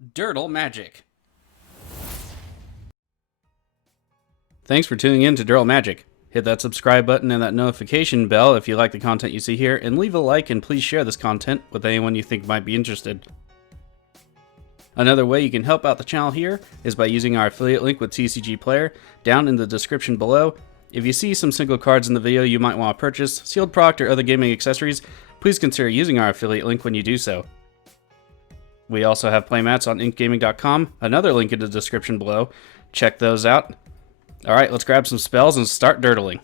Durdle Magic. Thanks for tuning in to Durdle Magic. Hit that subscribe button and that notification bell if you like the content you see here, and leave a like and please share this content with anyone you think might be interested. Another way you can help out the channel here is by using our affiliate link with TCG Player down in the description below. If you see some single cards in the video you might want to purchase, sealed product, or other gaming accessories, please consider using our affiliate link when you do so. We also have playmats on inkgaming.com, another link in the description below. Check those out. Alright, let's grab some spells and start durdling.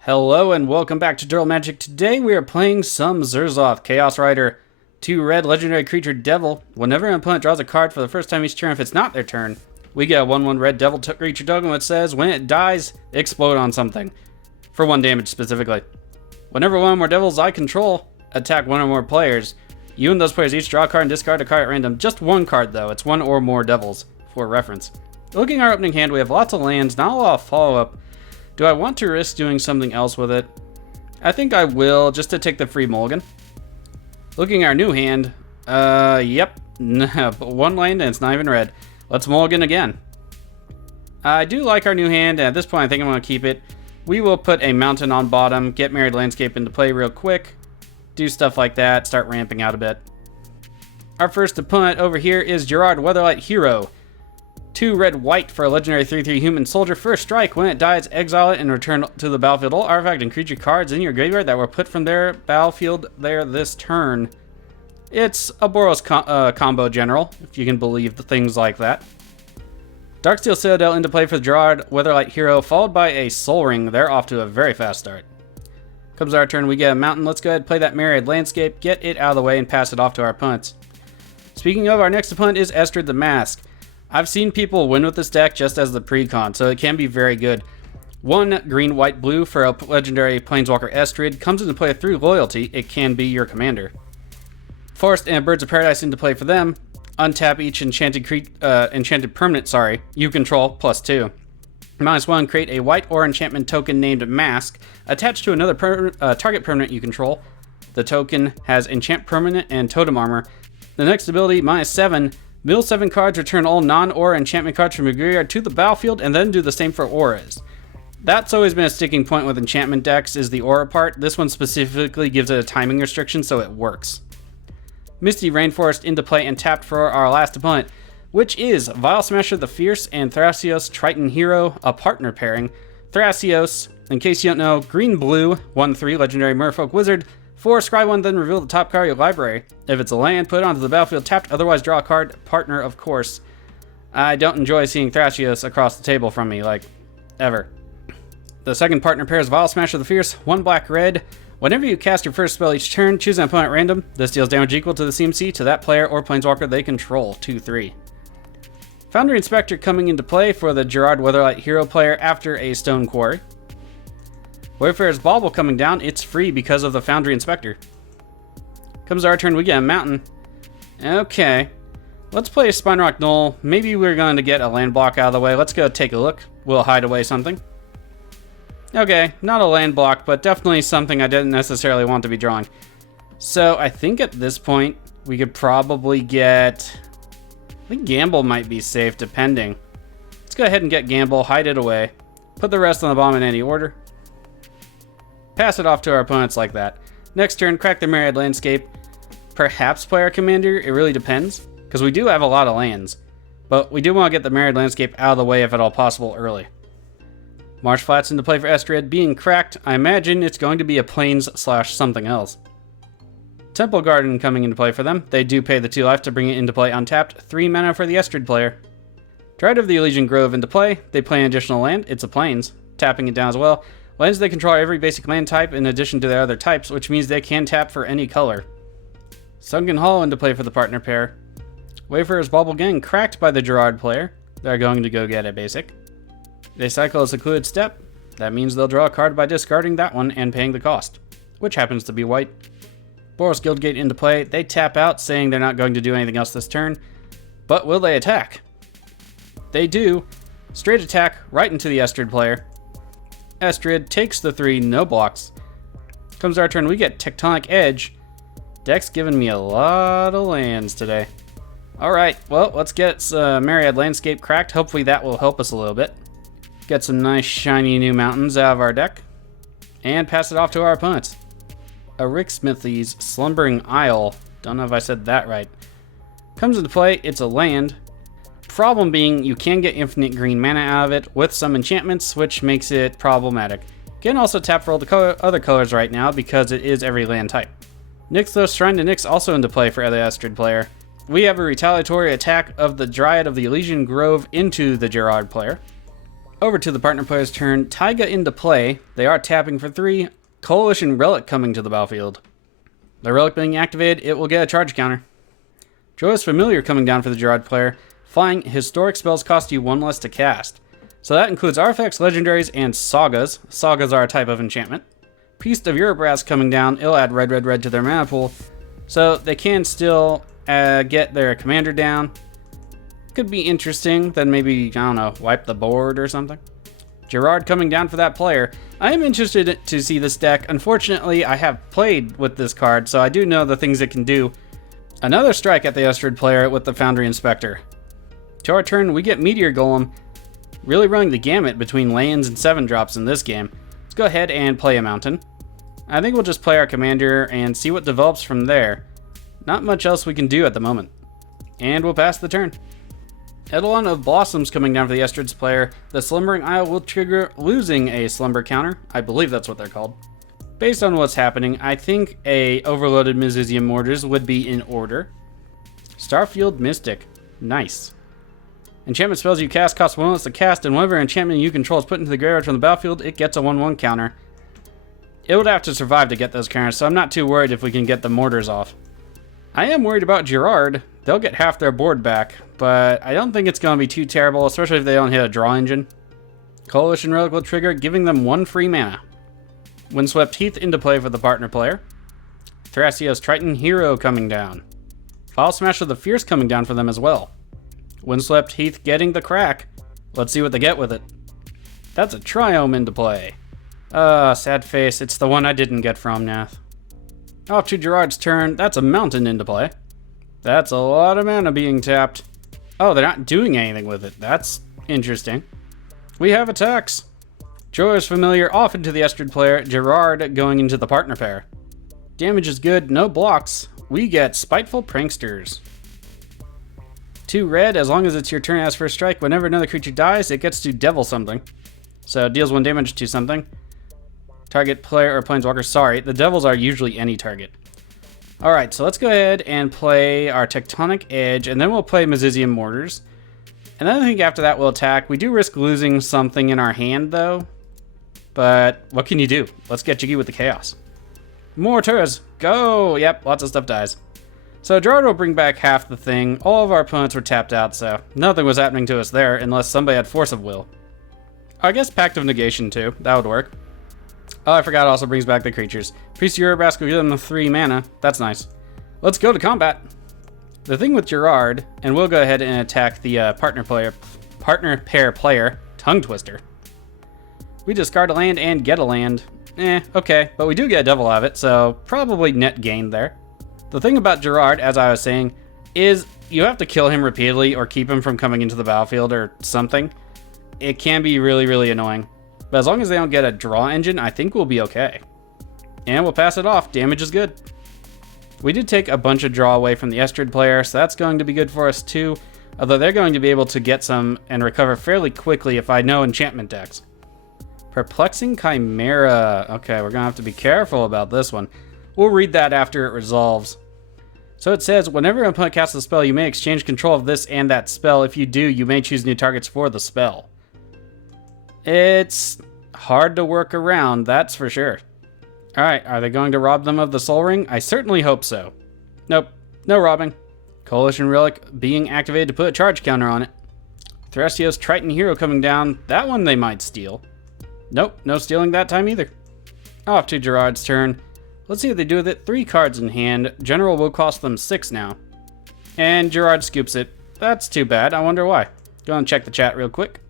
Hello and welcome back to Durdle Magic. Today we are playing some Zurzoth, Chaos Rider, 2 red legendary creature devil. Whenever an opponent draws a card for the first time each turn, if it's not their turn, we get a 1/1 red devil creature token which says, when it dies, explode on something. For 1 damage specifically. Whenever one or more devils I control attack one or more players, you and those players each draw a card and discard a card at random. Just 1 card though, it's 1 or more devils, for reference. Looking at our opening hand, we have lots of lands, not a lot of follow-up. Do I want to risk doing something else with it? I think I will, just to take the free mulligan. Looking at our new hand, yep, 1 land and it's not even red. Let's mulligan again. I do like our new hand, and at this point I think I'm going to keep it. We will put a mountain on bottom, get Married Landscape into play real quick, do stuff like that, start ramping out a bit. Our first opponent over here is Gerrard, Weatherlight Hero. 2 red-white for a legendary 3/3 human soldier. First strike, when it dies, exile it and return to the battlefield all artifact and creature cards in your graveyard that were put from their battlefield there this turn. It's a Boros combo general, if you can believe the things like that. Darksteel Citadel into play for Gerrard, Weatherlight Hero, followed by a Soul Ring. They're off to a very fast start. Comes our turn, we get a mountain. Let's go ahead and play that Married Landscape, get it out of the way, and pass it off to our opponents. Speaking of, our next opponent is Estrid the Mask. I've seen people win with this deck just as the pre-con, so it can be very good. 1 green, white, blue for a legendary Planeswalker Estrid. Comes into play through loyalty. It can be your commander. Forest and Birds of Paradise into play for them. Untap each enchanted permanent, you control, +2. -1, create a white or enchantment token named Mask, attached to another target permanent you control. The token has enchant permanent and totem armor. The next ability, -7, mill 7 cards, return all non-aura enchantment cards from your graveyard to the battlefield, and then do the same for auras. That's always been a sticking point with enchantment decks, is the aura part. This one specifically gives it a timing restriction, so it works. Misty Rainforest into play and tapped for our last opponent, which is Vial-Smasher the Fierce and Thrasios Triton Hero, a partner pairing. Thrasios, in case you don't know, green-blue, 1/3 legendary Merfolk Wizard. 4, scry 1, then reveal the top card of your library. If it's a land, put it onto the battlefield tapped, otherwise draw a card. Partner, of course. I don't enjoy seeing Thrasios across the table from me, like, ever. The second partner pair is Vial-Smasher the Fierce, 1 black-red. Whenever you cast your first spell each turn, choose an opponent at random. This deals damage equal to the CMC to that player or planeswalker they control, 2/3. Foundry Inspector coming into play for the Gerrard Weatherlight Hero player after a Stone Quarry. Wayfarer's Bauble coming down, it's free because of the Foundry Inspector. Comes our turn, we get a mountain. Okay, let's play a Spinerock Knoll. Maybe we're going to get a land block out of the way. Let's go take a look. We'll hide away something. Okay, not a land block, but definitely something I didn't necessarily want to be drawing. So I think at this point, we could probably get... I think Gamble might be safe, depending. Let's go ahead and get Gamble, hide it away. Put the rest on the bottom in any order. Pass it off to our opponents like that. Next turn, crack the Married Landscape. Perhaps play our commander, it really depends. Because we do have a lot of lands. But we do want to get the Married Landscape out of the way if at all possible early. Marsh Flats into play for Estrid. Being cracked, I imagine it's going to be a Plains / something else. Temple Garden coming into play for them. They do pay the 2 life to bring it into play untapped. 3 mana for the Estrid player. Dryad of the Elysian Grove into play. They play an additional land. It's a Plains. Tapping it down as well. Lands they control every basic land type in addition to their other types, which means they can tap for any color. Sunken Hollow into play for the partner pair. Wayfarer's Bauble getting cracked by the Gerrard player. They're going to go get a basic. They cycle a Secluded Step. That means they'll draw a card by discarding that one and paying the cost, which happens to be white. Boros Guildgate into play. They tap out, saying they're not going to do anything else this turn. But will they attack? They do. Straight attack right into the Estrid player. Estrid takes the 3, no blocks. Comes our turn, we get Tectonic Edge. Deck's giving me a lot of lands today. Alright, well, let's get Myriad Landscape cracked. Hopefully that will help us a little bit. Get some nice shiny new mountains out of our deck. And pass it off to our opponents. A Ricksmithy's Slumbering Isle. Don't know if I said that right. Comes into play, it's a land. Problem being, you can get infinite green mana out of it with some enchantments, which makes it problematic. Can also tap for all the other colors right now because it is every land type. Nixthos Shrine to Nyx also into play for the Estrid player. We have a retaliatory attack of the Dryad of the Elysian Grove into the Gerrard player. Over to the partner player's turn, Taiga into play. They are tapping for 3. Coalition Relic coming to the battlefield. The Relic being activated, it will get a charge counter. Joyous Familiar coming down for the Gerrard player. Flying, historic spells cost you 1 less to cast. So that includes artifacts, legendaries, and sagas. Sagas are a type of enchantment. Priest of Eurobrass coming down, it'll add red, red, red to their mana pool. So they can still get their commander down. Could be interesting, then maybe, I don't know, wipe the board or something. Gerrard coming down for that player. I am interested to see this deck. Unfortunately, I have played with this card, so I do know the things it can do. Another strike at the Estrid player with the Foundry Inspector. To our turn, we get Meteor Golem, really running the gamut between lands and 7-drops in this game. Let's go ahead and play a mountain. I think we'll just play our commander and see what develops from there. Not much else we can do at the moment. And we'll pass the turn. Eidolon of Blossoms coming down for the Estrid's player. The Slumbering Isle will trigger losing a slumber counter. I believe that's what they're called. Based on what's happening, I think a overloaded Mysizium Mortars would be in order. Starfield Mystic. Nice. Enchantment spells you cast cost 1 less to cast, and whenever enchantment you control is put into the graveyard from the battlefield, it gets a 1/1 counter. It would have to survive to get those counters, so I'm not too worried if we can get the mortars off. I am worried about Gerrard. They'll get half their board back, but I don't think it's going to be too terrible, especially if they don't hit a draw engine. Coalition Relic will trigger, giving them 1 free mana. Windswept Heath into play for the partner player. Thrasios Triton Hero coming down. File Smasher the Fierce coming down for them as well. Windswept Heath getting the crack. Let's see what they get with it. That's a Triome into play. Sad face. It's the one I didn't get from Nath. Off to Gerrard's turn. That's a mountain into play. That's a lot of mana being tapped. Oh, they're not doing anything with it. That's interesting. We have attacks. Joyous Familiar off into the Estrid player. Gerrard going into the partner pair. Damage is good. No blocks. We get Spiteful Pranksters. 2 red. As long as it's your turn as first strike, whenever another creature dies, it gets to devil something. So it deals 1 damage to something. Target player or planeswalker. Sorry, the devils are usually any target. Alright, so let's go ahead and play our Tectonic Edge, and then we'll play Mysizium Mortars. And then I think after that we'll attack. We do risk losing something in our hand, though. But what can you do? Let's get jiggy with the chaos. Mortars, go! Yep, lots of stuff dies. So Gerrard will bring back half the thing. All of our opponents were tapped out, so nothing was happening to us there unless somebody had Force of Will. I guess Pact of Negation, too. That would work. Oh, I forgot, also brings back the creatures. Priest of Eurobrass will give them the 3 mana. That's nice. Let's go to combat. The thing with Gerrard, and we'll go ahead and attack the partner pair player, Tongue Twister. We discard a land and get a land. Okay, but we do get a devil out of it, so probably net gain there. The thing about Gerrard, as I was saying, is you have to kill him repeatedly or keep him from coming into the battlefield or something. It can be really, really annoying. But as long as they don't get a draw engine, I think we'll be okay. And we'll pass it off. Damage is good. We did take a bunch of draw away from the Estrid player, so that's going to be good for us too. Although they're going to be able to get some and recover fairly quickly if I know enchantment decks. Perplexing Chimera. Okay, we're going to have to be careful about this one. We'll read that after it resolves. So it says, whenever an opponent casts a spell, you may exchange control of this and that spell. If you do, you may choose new targets for the spell. It's hard to work around, that's for sure. Alright, are they going to rob them of the Soul Ring? I certainly hope so. Nope, no robbing. Coalition Relic being activated to put a charge counter on it. Thrasios Triton Hero coming down. That one they might steal. Nope, no stealing that time either. Off to Gerrard's turn. Let's see what they do with it. 3 cards in hand. General will cost them 6 now. And Gerrard scoops it. That's too bad. I wonder why. Go and check the chat real quick.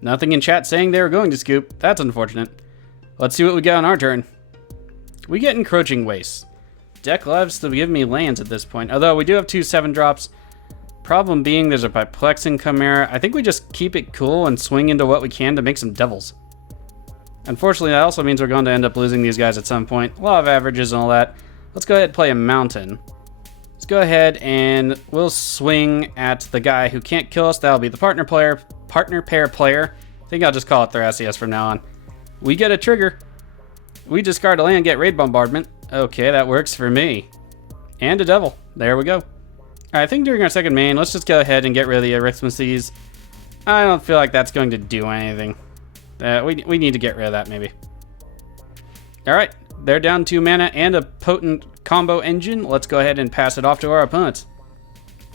Nothing in chat saying they were going to scoop. That's unfortunate. Let's see what we get on our turn. We get Encroaching Wastes. Deck loves to give me lands at this point. Although we do have 2 7-drops. Problem being there's a Perplexing Chimera. I think we just keep it cool and swing into what we can to make some devils. Unfortunately, that also means we're going to end up losing these guys at some point. Law of averages and all that. Let's go ahead and play a mountain. Let's go ahead and we'll swing at the guy who can't kill us. That'll be the partner pair player. I think I'll just call it Thrasios from now on. We get a trigger. We discard a land, get raid bombardment. Okay, that works for me. And a devil. There we go. I think during our second main, let's just go ahead and get rid of the arithmeses. I don't feel like that's going to do anything. We need to get rid of that, maybe. Alright, they're down 2 mana and a potent combo engine. Let's go ahead and pass it off to our opponents.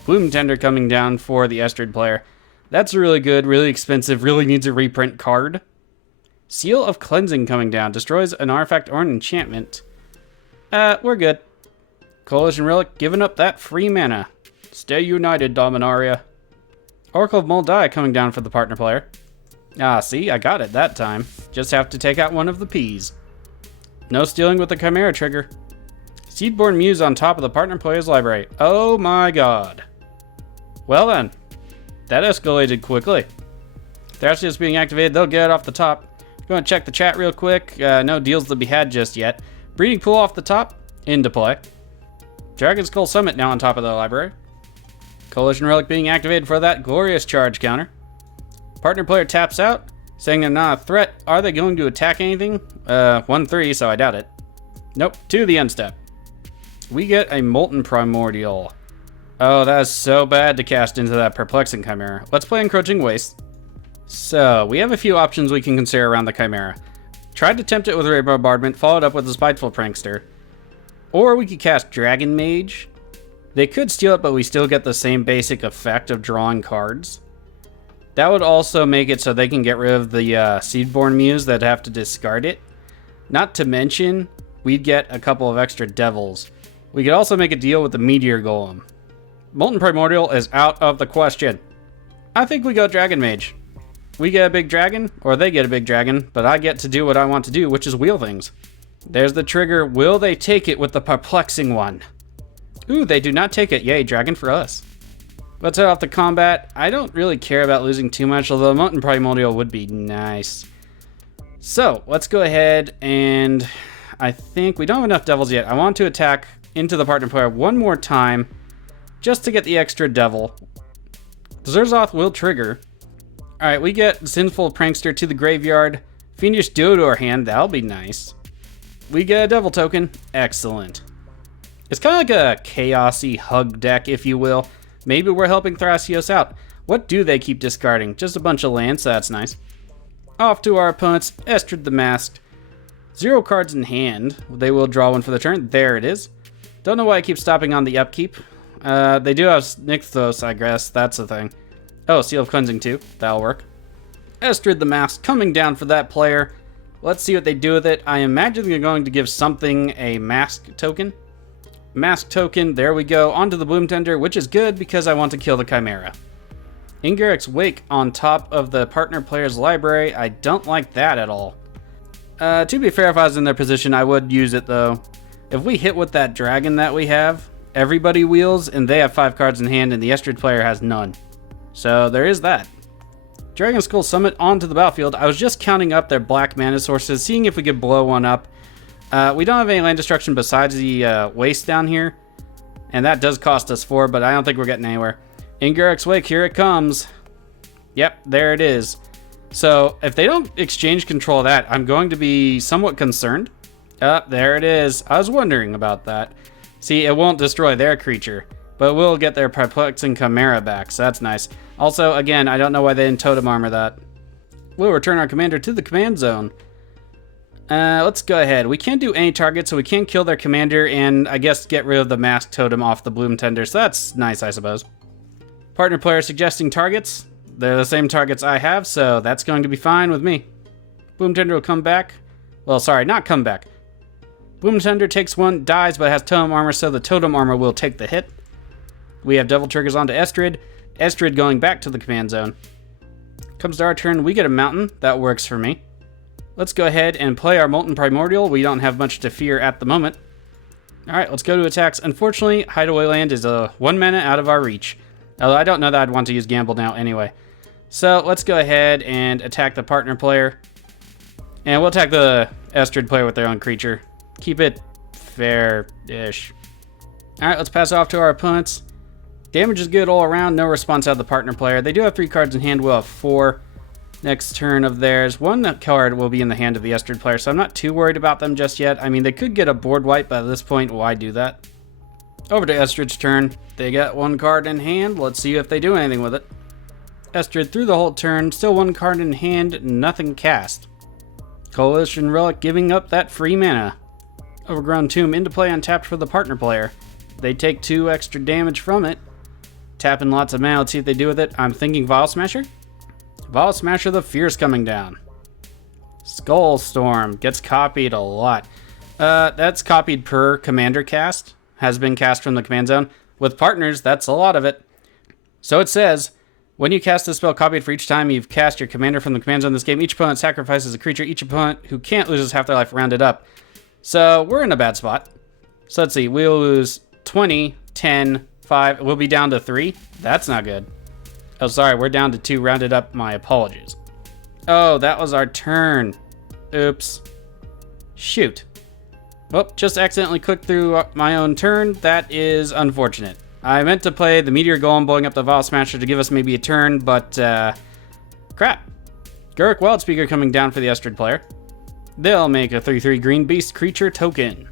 Bloom Tender coming down for the Estrid player. That's really good, really expensive, really needs a reprint card. Seal of Cleansing coming down. Destroys an artifact or an enchantment. We're good. Coalition Relic giving up that free mana. Stay united, Dominaria. Oracle of Moldai coming down for the partner player. Ah, see, I got it that time. Just have to take out one of the P's. No stealing with the Chimera trigger. Seedborn Muse on top of the partner player's library. Oh my god. Well then, that escalated quickly. Thrasios being activated, they'll get it off the top. Go and check the chat real quick. No deals to be had just yet. Breeding Pool off the top, into play. Dragon Skull Summit now on top of the library. Coalition Relic being activated for that glorious charge counter. Partner player taps out, saying they're not a threat. Are they going to attack anything? 1/3, so I doubt it. Nope, to the end step. We get a Molten Primordial. Oh, that is so bad to cast into that Perplexing Chimera. Let's play Encroaching Waste. So, we have a few options we can consider around the Chimera. Tried to tempt it with Raid Bombardment, followed up with a Spiteful Prankster. Or we could cast Dragon Mage. They could steal it, but we still get the same basic effect of drawing cards. That would also make it so they can get rid of the Seedborn Muse that have to discard it. Not to mention, we'd get a couple of extra devils. We could also make a deal with the Meteor Golem. Molten Primordial is out of the question. I think we go Dragon Mage. We get a big dragon, or they get a big dragon, but I get to do what I want to do, which is wheel things. There's the trigger. Will they take it with the Perplexing one? Ooh, they do not take it. Yay, dragon for us. Let's head off to combat. I don't really care about losing too much, although Molten Primordial would be nice. So, let's go ahead and I think we don't have enough devils yet. I want to attack into the partner player one more time just to get the extra devil. Zurzoth will trigger. Alright, we get Sinful Prankster to the graveyard. Fiendish Duo to our hand. That'll be nice. We get a devil token. Excellent. It's kind of like a chaosy hug deck, if you will. Maybe we're helping Thrasios out. What do they keep discarding? Just a bunch of lands, so that's nice. Off to our opponents, Estrid the Masked. 0 cards in hand. They will draw one for the turn. There it is. Don't know why I keep stopping on the upkeep. They do have Nixthos, I guess. That's the thing. Oh, Seal of Cleansing too. That'll work. Estrid the Masked coming down for that player. Let's see what they do with it. I imagine they're going to give something a Mask token. Mask token, there we go. Onto the Bloom Tender, which is good because I want to kill the Chimera. Ingarrick's Wake on top of the partner player's library. I don't like that at all. To be fair, if I was in their position, I would use it though. If we hit with that dragon that we have, everybody wheels and they have 5 cards in hand and the Estrid player has none. So there is that. Dragon Skull Summit onto the battlefield. I was just counting up their black mana sources, seeing if we could blow one up. We don't have any land destruction besides the waste down here. And that does cost us 4, but I don't think we're getting anywhere. Ingarrick's Wake, here it comes. Yep, there it is. So, if they don't exchange control of that, I'm going to be somewhat concerned. There it is. I was wondering about that. See, it won't destroy their creature, but we'll get their Perplexing Chimera back, so that's nice. Also, again, I don't know why they didn't totem armor that. We'll return our commander to the command zone. Let's go ahead. We can't do any target, so we can't kill their commander and I guess get rid of the Mask Totem off the Bloom Tender, so that's nice, I suppose. Partner player suggesting targets. They're the same targets I have, so that's going to be fine with me. Bloom Tender will come back. Well, sorry, not come back. Bloom Tender takes 1, dies, but has totem armor, so the totem armor will take the hit. We have devil triggers onto Estrid. Estrid going back to the command zone. Comes to our turn, we get a mountain. That works for me. Let's go ahead and play our Molten Primordial. We don't have much to fear at the moment. Alright, let's go to attacks. Unfortunately, Hideaway Land is 1 mana out of our reach. Although I don't know that I'd want to use Gamble now anyway. So let's go ahead and attack the partner player. And we'll attack the Estrid player with their own creature. Keep it fair-ish. Alright, let's pass off to our opponents. Damage is good all around, no response out of the partner player. They do have 3 cards in hand, we'll have 4. Next turn of theirs, 1 card will be in the hand of the Estrid player, so I'm not too worried about them just yet. I mean, they could get a board wipe, but at this point, why do that? Over to Estrid's turn. They got 1 card in hand. Let's see if they do anything with it. Estrid through the whole turn, still 1 card in hand, nothing cast. Coalition Relic giving up that free mana. Overgrown Tomb into play untapped for the partner player. They take 2 extra damage from it. Tapping lots of mana, let's see what they do with it. I'm thinking Vial Smasher. Vial Smasher, the Fierce coming down. Skull Storm gets copied a lot. That's copied per commander cast. Has been cast from the command zone. With partners, that's a lot of it. So it says, when you cast a spell copied for each time you've cast your commander from the command zone this game, each opponent sacrifices a creature. Each opponent who can't loses half their life rounded up. So we're in a bad spot. So let's see, we'll lose 20, 10, 5. We'll be down to 3. That's not good. Oh, sorry, we're down to 2, rounded up. My apologies. Oh, that was our turn. Oops. Shoot. Well, just accidentally clicked through my own turn. That is unfortunate. I meant to play the Meteor Golem blowing up the Vial Smasher to give us maybe a turn, but crap. Gerrard Wildspeaker coming down for the Estrid player. They'll make a 3/3 green beast creature token.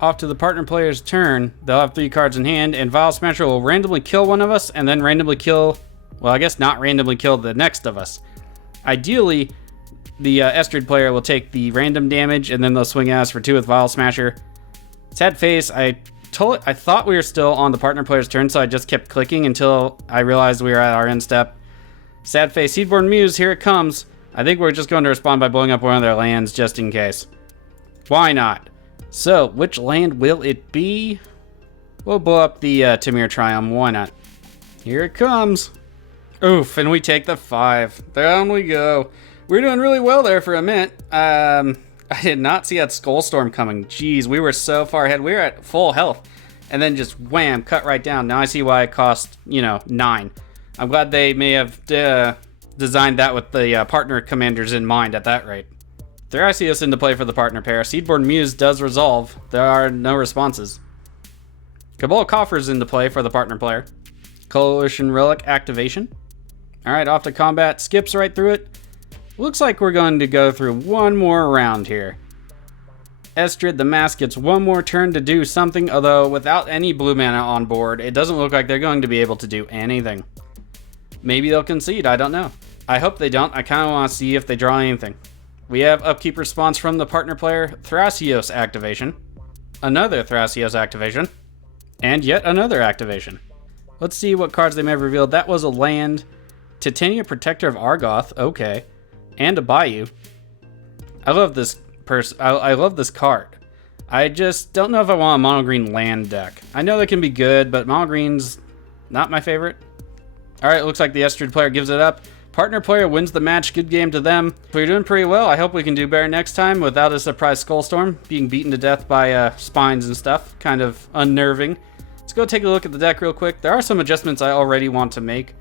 Off to the partner player's turn. They'll have 3 cards in hand, and Vial Smasher will randomly kill one of us, and then randomly kill, well, I guess not randomly kill the next of us. Ideally, the Estrid player will take the random damage, and then they'll swing at us for 2 with Vial Smasher. Sad face, I thought we were still on the partner player's turn, so I just kept clicking until I realized we were at our end step. Sad face, Seedborn Muse, here it comes. I think we're just going to respond by blowing up one of their lands, just in case. Why not? So, which land will it be? We'll blow up the Tamir Triumph, why not? Here it comes. Oof, and we take the 5. Down we go. We're doing really well there for a minute. I did not see that Skull Storm coming. Jeez, we were so far ahead. We were at full health. And then just wham, cut right down. Now I see why it cost, 9. I'm glad they may have designed that with the partner commanders in mind at that rate. Thrasios into play for the partner pair. Seedborn Muse does resolve. There are no responses. Cabal Coffers into play for the partner player. Coalition Relic activation. Alright, off to combat. Skips right through it. Looks like we're going to go through one more round here. Estrid the Mask gets one more turn to do something, although without any blue mana on board, it doesn't look like they're going to be able to do anything. Maybe they'll concede, I don't know. I hope they don't. I kind of want to see if they draw anything. We have Upkeep response from the partner player, Thrasios activation, another Thrasios activation, and yet another activation. Let's see what cards they may have revealed. That was a land, Titania Protector of Argoth, okay, and a Bayou. I love this I love this card. I just don't know if I want a mono green land deck. I know they can be good, but mono green's not my favorite. All right, looks like the Estrid player gives it up. Partner player wins the match. Good game to them. We're doing pretty well. I hope we can do better next time without a surprise Skullstorm being beaten to death by spines and stuff. Kind of unnerving. Let's go take a look at the deck real quick. There are some adjustments I already want to make.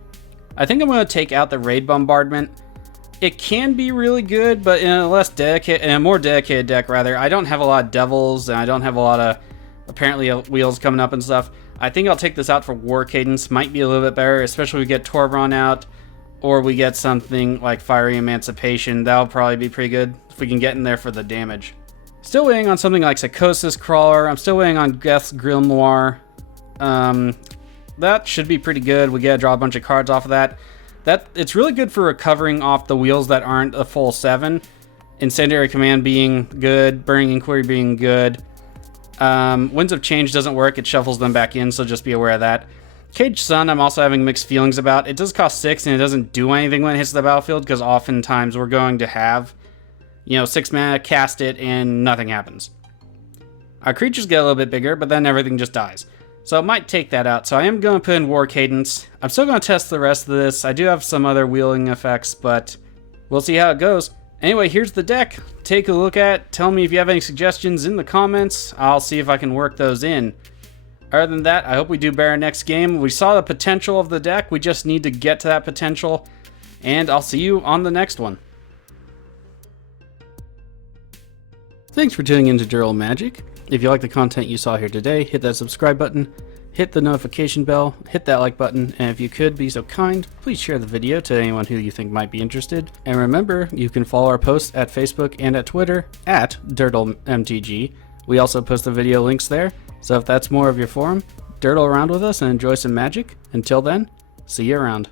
I think I'm going to take out the Raid Bombardment. It can be really good, but in a more dedicated deck, rather. I don't have a lot of Devils, and I don't have a lot of apparently wheels coming up and stuff. I think I'll take this out for War Cadence. Might be a little bit better, especially if we get Torbran out. Or we get something like Fiery Emancipation. That'll probably be pretty good if we can get in there for the damage. Still waiting on something like Psychosis Crawler. I'm still waiting on Geth's Grimoire. That should be pretty good. We gotta draw a bunch of cards off of that. It's really good for recovering off the wheels that aren't a full 7. Incendiary Command being good. Burning Inquiry being good. Winds of Change doesn't work. It shuffles them back in, so just be aware of that. Caged Sun, I'm also having mixed feelings about. It does cost 6, and it doesn't do anything when it hits the battlefield, because oftentimes we're going to have, 6 mana, cast it, and nothing happens. Our creatures get a little bit bigger, but then everything just dies. So I might take that out. So I am going to put in War Cadence. I'm still going to test the rest of this. I do have some other wheeling effects, but we'll see how it goes. Anyway, here's the deck. Take a look at, tell me if you have any suggestions in the comments. I'll see if I can work those in. Other than that, I hope we do better next game. We saw the potential of the deck. We just need to get to that potential. And I'll see you on the next one. Thanks for tuning in to Durdle Magic. If you like the content you saw here today, hit that subscribe button, hit the notification bell, hit that like button, and if you could be so kind, please share the video to anyone who you think might be interested. And remember, you can follow our posts at Facebook and at Twitter at DurdleMTG. We also post the video links there, so if that's more of your forum, Durdle around with us and enjoy some magic. Until then, see you around.